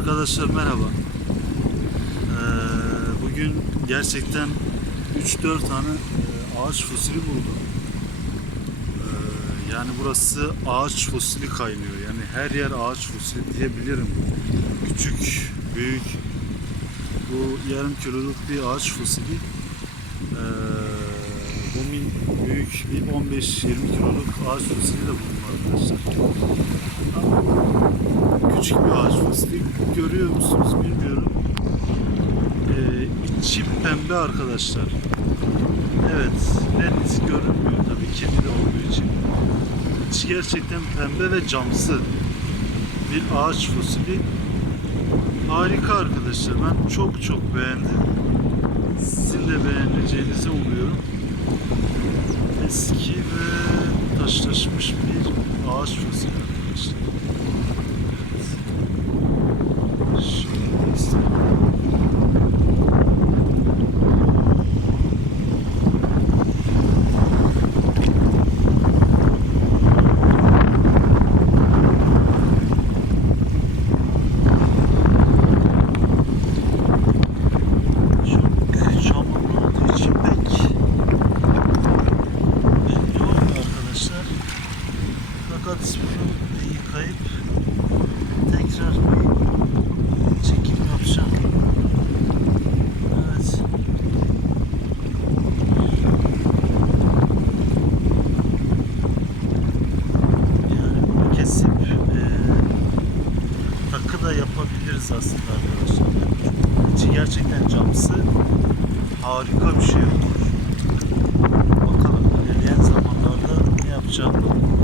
Arkadaşlar merhaba. Ee, bugün gerçekten 3-4 tane e, ağaç fosili buldum. Ee, yani burası ağaç fosili kaynıyor. Yani her yer ağaç fosili diyebilirim. Küçük, büyük. Bu yarım kiloluk bir ağaç fosili. Ee, bu büyük bir 15-20 kiloluk ağaç fosili de buldum arkadaşlar. Küçük bir ağaç fıstığı görüyor musunuz bilmiyorum. Ee, içi pembe arkadaşlar. Evet, net görünmüyor tabii kirli olduğu için. İçi gerçekten pembe ve camsı bir ağaç fosili. Harika arkadaşlar. Ben çok çok beğendim. Sizin de beğeneceğinizi umuyorum. Eski ve taşlaşmış bir ağaç fosili arkadaşlar. Şöyle göstereyim. Çok çamurlu olduğu için pek belli olmuyor arkadaşlar. Fakat bunu yıkayıp tekrar çekim yapacağım. Evet. Yani bunu kesip eee takı da yapabiliriz aslında arkadaşlar. İçi gerçekten camsı. Harika bir şey olur. Bakalım ilerleyen zamanlarda ne söyleyeceğim.